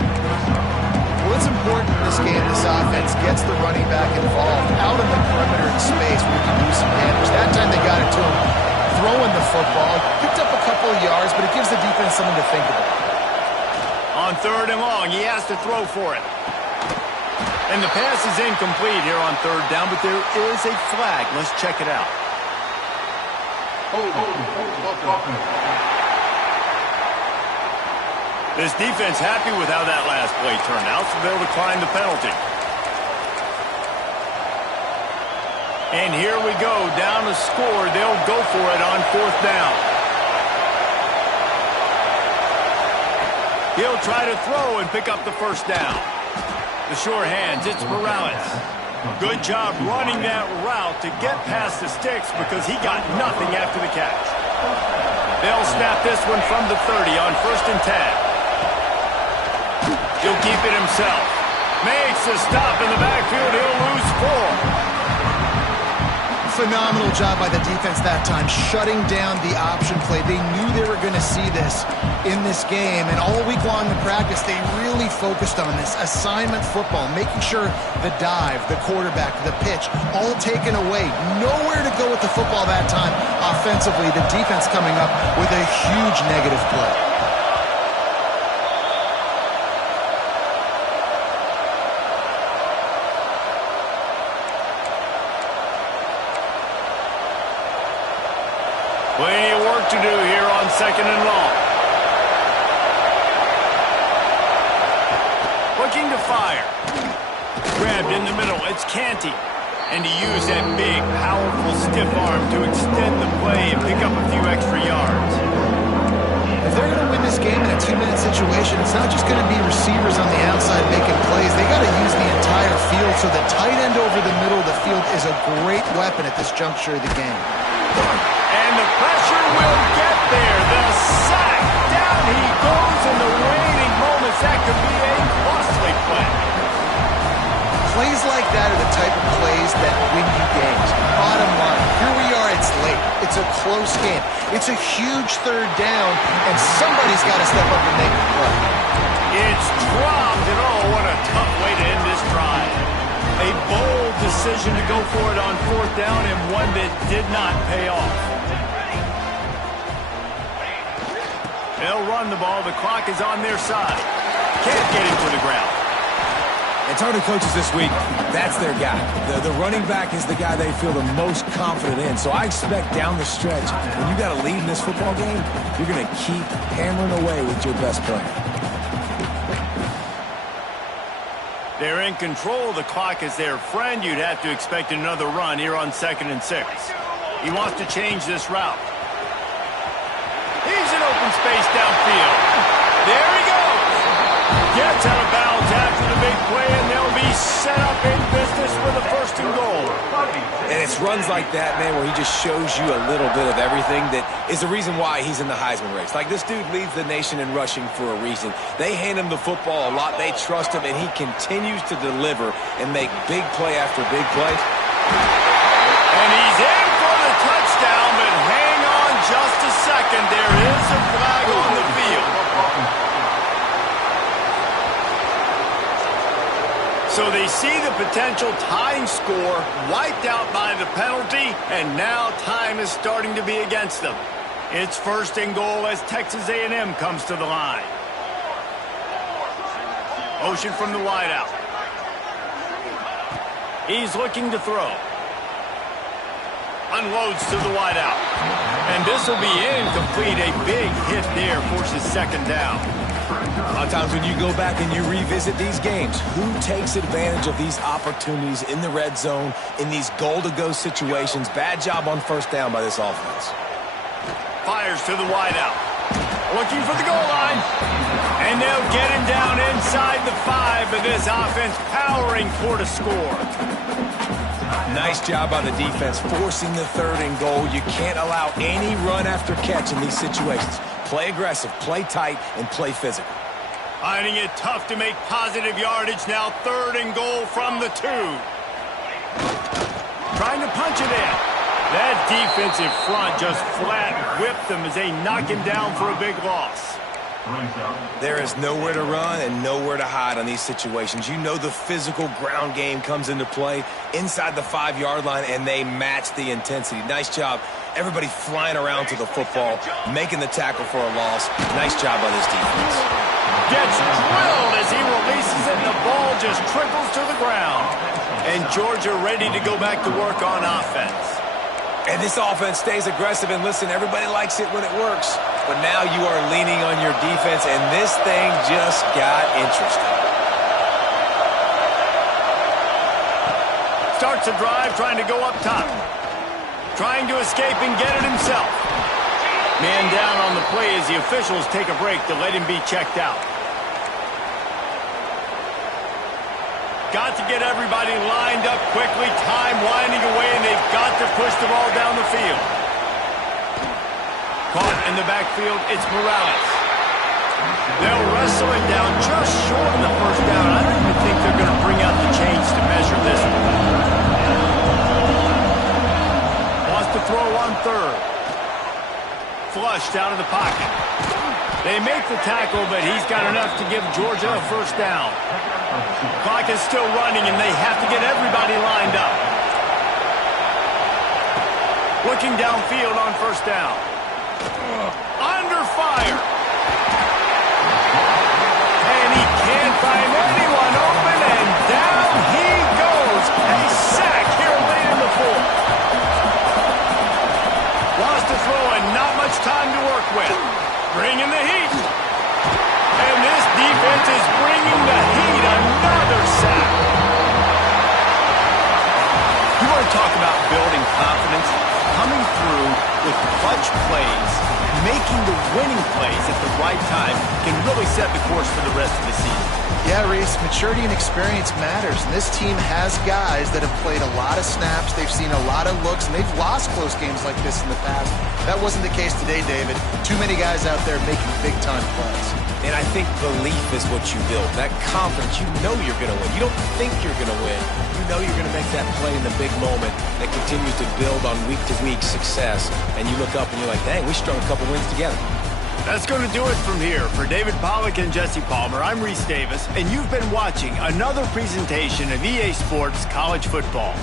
Well, it's important in this game this offense gets the running back involved out in the perimeter in space where we can do some damage. That time they got it to him throwing the football. Picked up a couple of yards, but it gives the defense something to think about. On 3rd and long, he has to throw for it. And the pass is incomplete here on 3rd down, but there is a flag. Let's check it out. This defense happy with how that last play turned out, so they'll decline the penalty. And here we go, down a score. They'll go for it on 4th down. He'll try to throw and pick up the 1st down. The sure hands, it's Morales. Good job running that route to get past the sticks because he got nothing after the catch. They'll snap this one from the 30 on 1st and 10. He'll keep it himself. Makes a stop in the backfield. He'll lose 4. Phenomenal job by the defense that time, shutting down the option play. They knew they were going to see this in this game, and all week long in practice, they really focused on this assignment football, making sure the dive, the quarterback, the pitch, all taken away. Nowhere to go with the football that time offensively. The defense coming up with a huge negative play. Plenty of work to do here on 2nd and long. Looking to fire. Grabbed in the middle. It's Canty. And to use that big, powerful, stiff arm to extend the play and pick up a few extra yards. If they're going to win this game in a 2-minute situation, it's not just going to be receivers on the outside making plays. They got to use the entire field, so the tight end over the middle of the field is a great weapon at this juncture of the game. And the pressure will get there. The sack. Down he goes in the waning moments. That could be a costly play. Plays like that are the type of plays that win you games. Bottom line, here we are, it's late. It's a close game. It's a huge 3rd down, and somebody's got to step up and make the play. It's dropped, and oh, what a tough way to end this drive. A bold decision to go for it on 4th down, and one that did not pay off. They'll run the ball. The clock is on their side. Can't get him to the ground. And talking to coaches this week, that's their guy. The running back is the guy they feel the most confident in. So I expect down the stretch, when you got a lead in this football game, you're going to keep hammering away with your best player. They're in control. The clock is their friend. You'd have to expect another run here on 2nd and 6. He wants to change this route. He's in open space downfield. There he goes. Gets out of bounds after the big play, and they'll be set up in business for the 1st and goal. And it's runs like that, man, where he just shows you a little bit of everything that is the reason why he's in the Heisman race. Like, this dude leads the nation in rushing for a reason. They hand him the football a lot. They trust him, and he continues to deliver and make big play after big play. And he's in for the touchdown, but hang on just a second. There is a flag on the field. So they see the potential tying score wiped out by the penalty, and now time is starting to be against them. It's 1st and goal as Texas A&M comes to the line. Motion from the wideout. He's looking to throw. Unloads to the wideout. And this will be incomplete. A big hit there forces 2nd down. A lot of times when you go back and you revisit these games, who takes advantage of these opportunities in the red zone, in these goal-to-go situations? Bad job on 1st down by this offense. Fires to the wideout. Looking for the goal line. And they'll get him down inside the 5, but this offense powering for the score. Nice job by the defense, forcing the 3rd and goal. You can't allow any run after catch in these situations. Play aggressive, play tight, and play physical. Finding it tough to make positive yardage now. 3rd and goal from the 2. Trying to punch it in. That defensive front just flat whipped them as they knock him down for a big loss. There is nowhere to run and nowhere to hide on these situations. You know the physical ground game comes into play inside the 5-yard line, and they match the intensity. Nice job. Everybody flying around to the football, making the tackle for a loss. Nice job by this defense. Gets drilled as he releases it, and the ball just trickles to the ground. And Georgia ready to go back to work on offense. And this offense stays aggressive, and listen, everybody likes it when it works. But now you are leaning on your defense, and this thing just got interesting. Starts a drive trying to go up top. Trying to escape and get it himself. Man down on the play as the officials take a break to let him be checked out. Got to get everybody lined up quickly, time winding away, and they've got to push the ball down the field. Caught in the backfield, it's Morales. They'll wrestle it down just short of the first down. I don't even think they're going to bring out the chains to measure this one. Wants to throw on third. Flushed out of the pocket. They make the tackle, but he's got enough to give Georgia a first down. Clock is still running, and they have to get everybody lined up. Looking downfield on first down. Under fire. And he can't find anyone open, and down he goes. A sack here late in the fourth. Lost to throw and not much time to work with. Bringing the heat. And this defense is bringing the heat. Another sack. You want to talk about building confidence? Coming through with clutch plays, making the winning plays at the right time can really set the course for the rest of the season. Yeah, Reese, maturity and experience matters. And this team has guys that have played a lot of snaps. They've seen a lot of looks, and they've lost close games like this in the past. That wasn't the case today, David. Too many guys out there making big-time plays. And I think belief is what you build. That confidence, you know you're going to win. You don't think you're going to win. You know you're going to make that play in the big moment that continues to build on week-to-week success. And you look up and you're like, dang, we strung a couple wins together. That's going to do it from here. For David Pollack and Jesse Palmer, I'm Reese Davis, and you've been watching another presentation of EA Sports College Football.